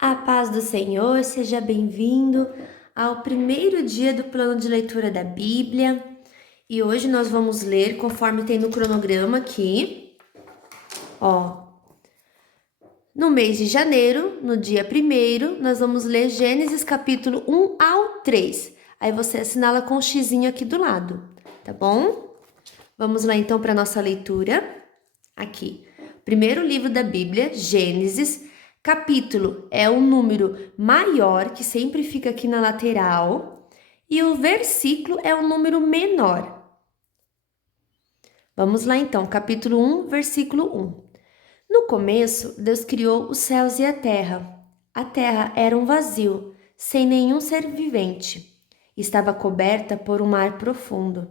A paz do Senhor, seja bem-vindo ao primeiro dia do plano de leitura da Bíblia. E hoje nós vamos ler, conforme tem no cronograma aqui, no mês de janeiro, no dia 1º, nós vamos ler Gênesis capítulo 1 ao 3. Aí você assinala com o xizinho aqui do lado, tá bom? Vamos lá então para a nossa leitura. Aqui, primeiro livro da Bíblia, Gênesis. Capítulo é o número maior, que sempre fica aqui na lateral, e o versículo é o número menor. Vamos lá então, capítulo 1, versículo 1. No começo, Deus criou os céus e a terra. A terra era um vazio, sem nenhum ser vivente. Estava coberta por um mar profundo.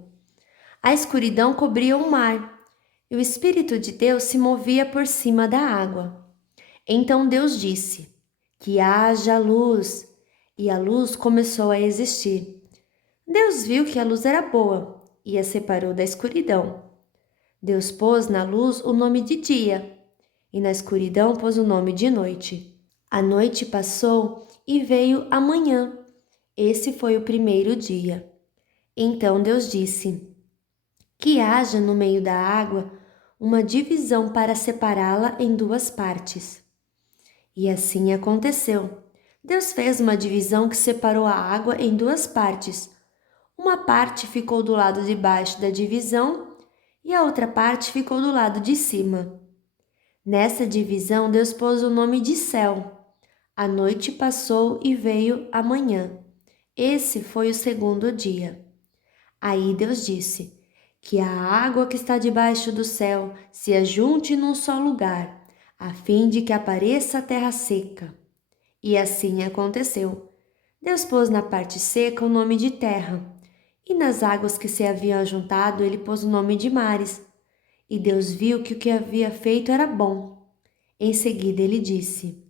A escuridão cobria o mar, e o Espírito de Deus se movia por cima da água. Então Deus disse: que haja luz, e a luz começou a existir. Deus viu que a luz era boa e a separou da escuridão. Deus pôs na luz o nome de dia, e na escuridão pôs o nome de noite. A noite passou e veio a manhã. Esse foi o primeiro dia. Então Deus disse: que haja no meio da água uma divisão para separá-la em duas partes. E assim aconteceu. Deus fez uma divisão que separou a água em duas partes. Uma parte ficou do lado de baixo da divisão e a outra parte ficou do lado de cima. Nessa divisão, Deus pôs o nome de céu. A noite passou e veio a manhã. Esse foi o segundo dia. Aí Deus disse: que a água que está debaixo do céu se ajunte num só lugar, a fim de que apareça a terra seca. E assim aconteceu. Deus pôs na parte seca o nome de terra, e nas águas que se haviam ajuntado ele pôs o nome de mares. E Deus viu que o que havia feito era bom. Em seguida ele disse: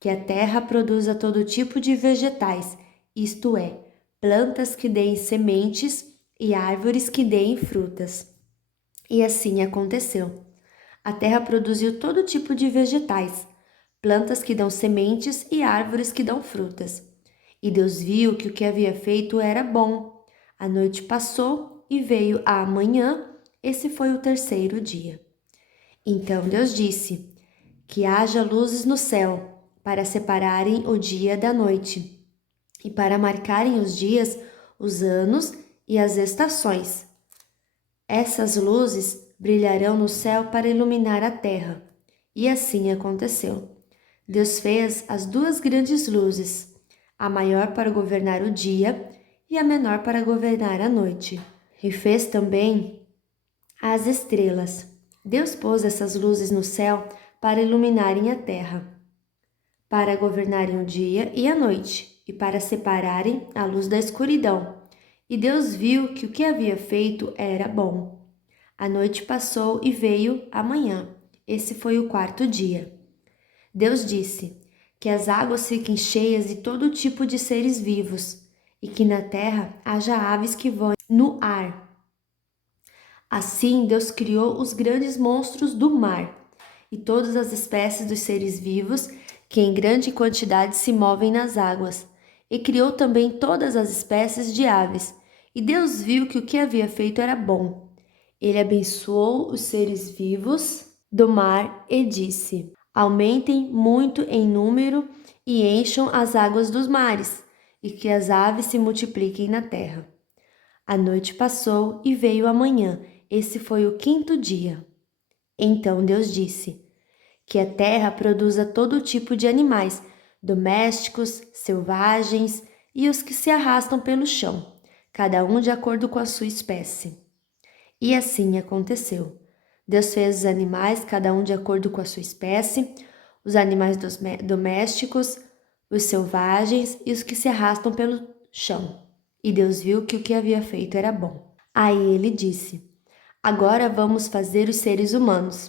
que a terra produza todo tipo de vegetais, isto é, plantas que deem sementes e árvores que deem frutas. E assim aconteceu. A terra produziu todo tipo de vegetais, plantas que dão sementes e árvores que dão frutas. E Deus viu que o que havia feito era bom. A noite passou e veio a manhã. Esse foi o terceiro dia. Então Deus disse: que haja luzes no céu, para separarem o dia da noite, e para marcarem os dias, os anos e as estações. Essas luzes brilharão no céu para iluminar a terra. E assim aconteceu. Deus fez as duas grandes luzes, a maior para governar o dia e a menor para governar a noite. E fez também as estrelas. Deus pôs essas luzes no céu para iluminarem a terra, para governarem o dia e a noite, e para separarem a luz da escuridão. E Deus viu que o que havia feito era bom. A noite passou e veio a manhã. Esse foi o quarto dia. Deus disse: que as águas fiquem cheias de todo tipo de seres vivos, e que na terra haja aves que voem no ar. Assim Deus criou os grandes monstros do mar, e todas as espécies dos seres vivos que em grande quantidade se movem nas águas, e criou também todas as espécies de aves. E Deus viu que o que havia feito era bom. Ele abençoou os seres vivos do mar e disse: aumentem muito em número e encham as águas dos mares, e que as aves se multipliquem na terra. A noite passou e veio a manhã. Esse foi o quinto dia. Então Deus disse: que a terra produza todo tipo de animais, domésticos, selvagens e os que se arrastam pelo chão, cada um de acordo com a sua espécie. E assim aconteceu. Deus fez os animais, cada um de acordo com a sua espécie, os animais domésticos, os selvagens e os que se arrastam pelo chão. E Deus viu que o que havia feito era bom. Aí ele disse: agora vamos fazer os seres humanos,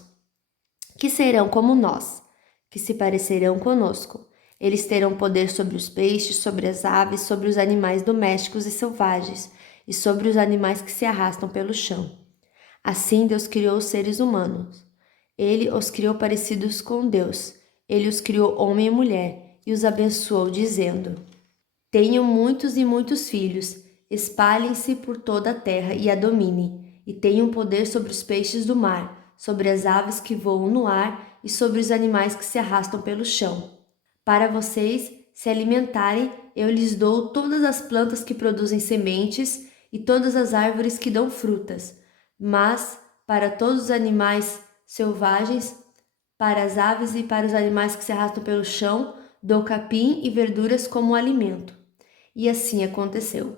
que serão como nós, que se parecerão conosco. Eles terão poder sobre os peixes, sobre as aves, sobre os animais domésticos e selvagens, e sobre os animais que se arrastam pelo chão. Assim Deus criou os seres humanos. Ele os criou parecidos com Deus. Ele os criou homem e mulher, e os abençoou, dizendo: Tenham muitos e muitos filhos, espalhem-se por toda a terra e a dominem, e tenham poder sobre os peixes do mar, sobre as aves que voam no ar e sobre os animais que se arrastam pelo chão. Para vocês se alimentarem, eu lhes dou todas as plantas que produzem sementes e todas as árvores que dão frutas. Mas para todos os animais selvagens, para as aves e para os animais que se arrastam pelo chão, dou capim e verduras como alimento. E assim aconteceu.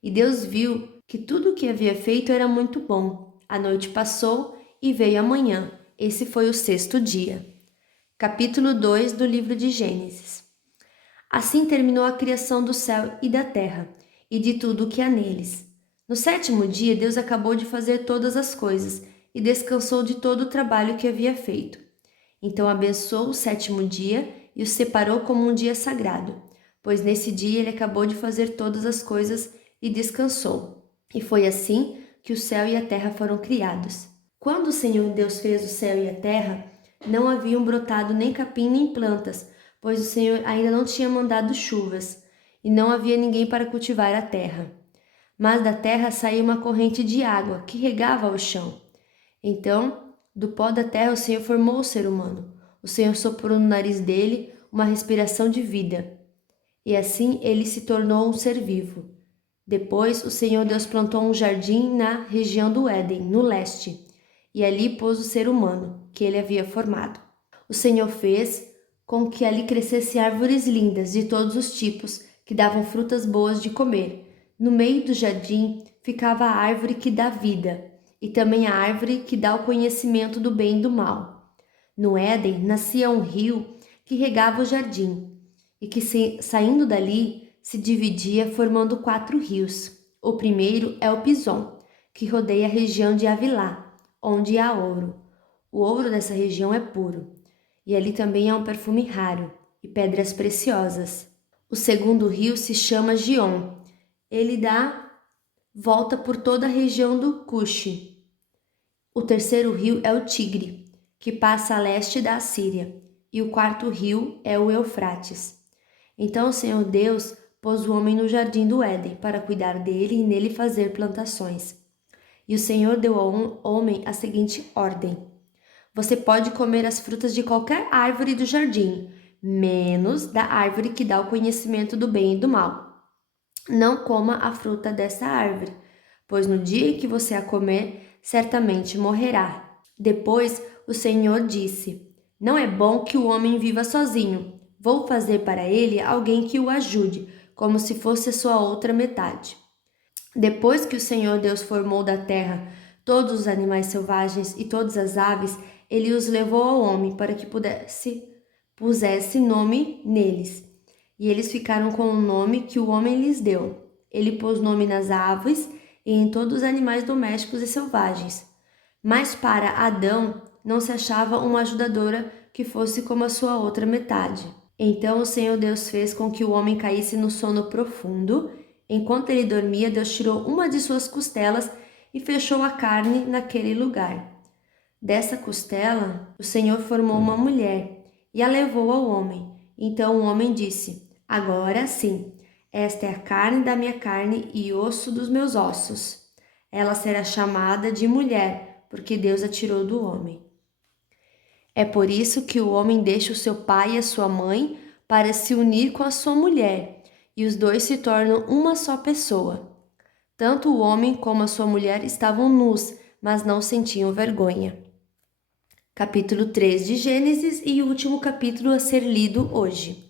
E Deus viu que tudo o que havia feito era muito bom. A noite passou e veio a manhã. Esse foi o 6º dia. Capítulo 2 do livro de Gênesis. Assim terminou a criação do céu e da terra, e de tudo o que há neles. No 7º dia, Deus acabou de fazer todas as coisas, e descansou de todo o trabalho que havia feito. Então abençoou o 7º dia e o separou como um dia sagrado, pois nesse dia ele acabou de fazer todas as coisas e descansou. E foi assim que o céu e a terra foram criados. Quando o Senhor Deus fez o céu e a terra, não haviam brotado nem capim nem plantas, pois o Senhor ainda não tinha mandado chuvas, e não havia ninguém para cultivar a terra. Mas da terra saía uma corrente de água que regava o chão. Então, do pó da terra o Senhor formou o ser humano. O Senhor soprou no nariz dele uma respiração de vida, e assim ele se tornou um ser vivo. Depois, o Senhor Deus plantou um jardim na região do Éden, no leste, e ali pôs o ser humano, que ele havia formado. O Senhor fez com que ali crescessem árvores lindas de todos os tipos, que davam frutas boas de comer. No meio do jardim ficava a árvore que dá vida, e também a árvore que dá o conhecimento do bem e do mal. No Éden nascia um rio que regava o jardim, e que saindo dali se dividia formando 4 rios. O primeiro é o Pison, que rodeia a região de Havilá, onde há ouro. O ouro dessa região é puro, e ali também há um perfume raro e pedras preciosas. O segundo rio se chama Gion. Ele dá volta por toda a região do Cuxi. O terceiro rio é o Tigre, que passa a leste da Assíria, e o quarto rio é o Eufrates. Então o Senhor Deus pôs o homem no jardim do Éden para cuidar dele e nele fazer plantações. E o Senhor deu ao homem a seguinte ordem: Você pode comer as frutas de qualquer árvore do jardim, menos da árvore que dá o conhecimento do bem e do mal. Não coma a fruta dessa árvore, pois no dia em que você a comer, certamente morrerá. Depois o Senhor disse: Não é bom que o homem viva sozinho. Vou fazer para ele alguém que o ajude, como se fosse a sua outra metade. Depois que o Senhor Deus formou da terra todos os animais selvagens e todas as aves, ele os levou ao homem para que pusesse nome neles. E eles ficaram com o nome que o homem lhes deu. Ele pôs nome nas aves e em todos os animais domésticos e selvagens. Mas para Adão não se achava uma ajudadora que fosse como a sua outra metade. Então o Senhor Deus fez com que o homem caísse no sono profundo. Enquanto ele dormia, Deus tirou uma de suas costelas e fechou a carne naquele lugar. Dessa costela, o Senhor formou uma mulher e a levou ao homem. Então o homem disse: Agora sim, esta é a carne da minha carne e osso dos meus ossos. Ela será chamada de mulher, porque Deus a tirou do homem. É por isso que o homem deixa o seu pai e a sua mãe para se unir com a sua mulher, e os dois se tornam uma só pessoa. Tanto o homem como a sua mulher estavam nus, mas não sentiam vergonha. Capítulo 3 de Gênesis e o último capítulo a ser lido hoje.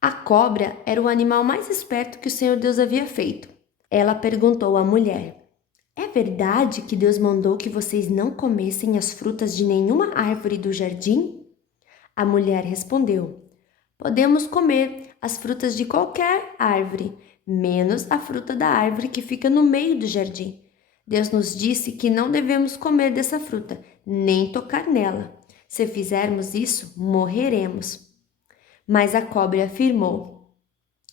A cobra era o animal mais esperto que o Senhor Deus havia feito. Ela perguntou à mulher: É verdade que Deus mandou que vocês não comessem as frutas de nenhuma árvore do jardim? A mulher respondeu: Podemos comer as frutas de qualquer árvore, menos a fruta da árvore que fica no meio do jardim. Deus nos disse que não devemos comer dessa fruta, nem tocar nela. Se fizermos isso, morreremos. Mas a cobra afirmou: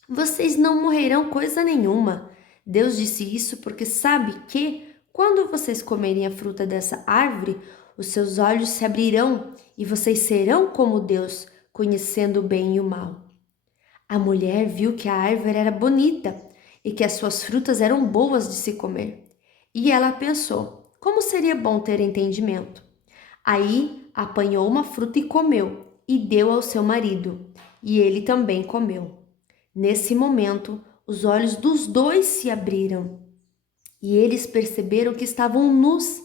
Vocês não morrerão coisa nenhuma. Deus disse isso porque sabe que, quando vocês comerem a fruta dessa árvore, os seus olhos se abrirão e vocês serão como Deus, conhecendo o bem e o mal. A mulher viu que a árvore era bonita e que as suas frutas eram boas de se comer. E ela pensou: como seria bom ter entendimento? Aí apanhou uma fruta e comeu, e deu ao seu marido, e ele também comeu. Nesse momento, os olhos dos dois se abriram, e eles perceberam que estavam nus.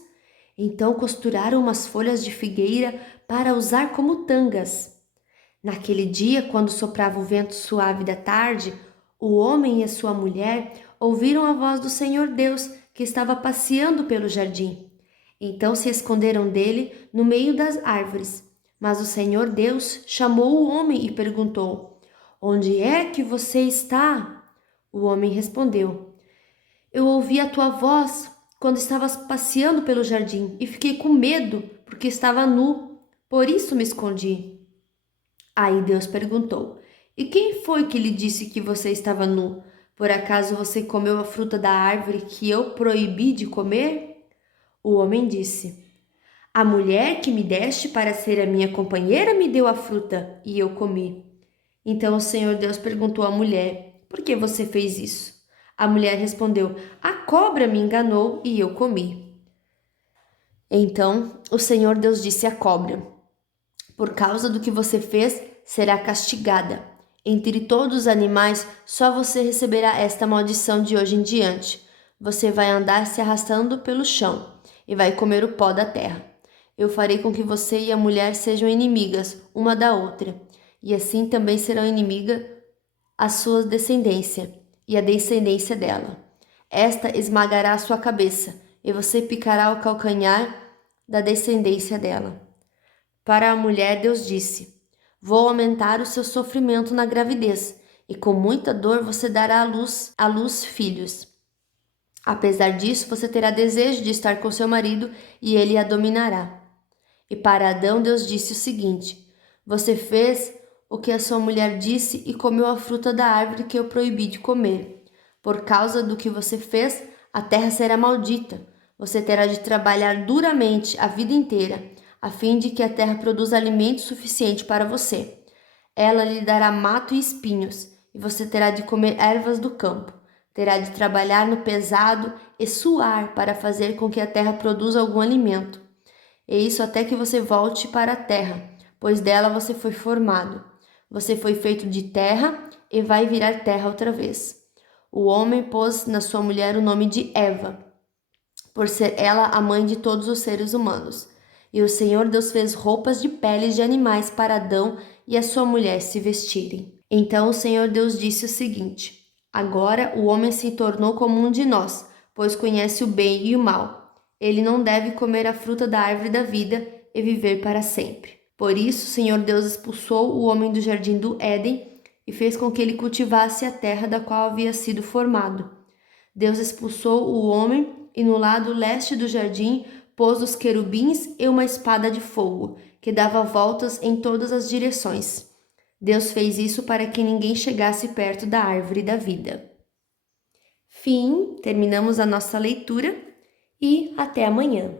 Então costuraram umas folhas de figueira para usar como tangas. Naquele dia, quando soprava o vento suave da tarde, o homem e a sua mulher ouviram a voz do Senhor Deus, que estava passeando pelo jardim. Então se esconderam dele no meio das árvores. Mas o Senhor Deus chamou o homem e perguntou: onde é que você está? O homem respondeu: eu ouvi a tua voz quando estavas passeando pelo jardim e fiquei com medo porque estava nu. Por isso me escondi. Aí Deus perguntou: e quem foi que lhe disse que você estava nu? Por acaso você comeu a fruta da árvore que eu proibi de comer? O homem disse: a mulher que me deste para ser a minha companheira me deu a fruta e eu comi. Então o Senhor Deus perguntou à mulher: por que você fez isso? A mulher respondeu: a cobra me enganou e eu comi. Então o Senhor Deus disse à cobra: por causa do que você fez, será castigada. Entre todos os animais, só você receberá esta maldição de hoje em diante. Você vai andar se arrastando pelo chão e vai comer o pó da terra. Eu farei com que você e a mulher sejam inimigas uma da outra, e assim também serão inimiga a sua descendência e a descendência dela. Esta esmagará a sua cabeça, e você picará o calcanhar da descendência dela. Para a mulher, Deus disse: vou aumentar o seu sofrimento na gravidez, e com muita dor você dará à luz filhos. Apesar disso, você terá desejo de estar com seu marido e ele a dominará. E para Adão, Deus disse o seguinte: você fez o que a sua mulher disse e comeu a fruta da árvore que eu proibi de comer. Por causa do que você fez, a terra será maldita. Você terá de trabalhar duramente a vida inteira, a fim de que a terra produza alimento suficiente para você. Ela lhe dará mato e espinhos, e você terá de comer ervas do campo. Terá de trabalhar no pesado e suar para fazer com que a terra produza algum alimento. E isso até que você volte para a terra, pois dela você foi formado. Você foi feito de terra e vai virar terra outra vez. O homem pôs na sua mulher o nome de Eva, por ser ela a mãe de todos os seres humanos. E o Senhor Deus fez roupas de peles de animais para Adão e a sua mulher se vestirem. Então o Senhor Deus disse o seguinte: agora o homem se tornou como um de nós, pois conhece o bem e o mal. Ele não deve comer a fruta da árvore da vida e viver para sempre. Por isso, o Senhor Deus expulsou o homem do jardim do Éden e fez com que ele cultivasse a terra da qual havia sido formado. Deus expulsou o homem e no lado leste do jardim pôs os querubins e uma espada de fogo, que dava voltas em todas as direções. Deus fez isso para que ninguém chegasse perto da árvore da vida. Fim, terminamos a nossa leitura e até amanhã.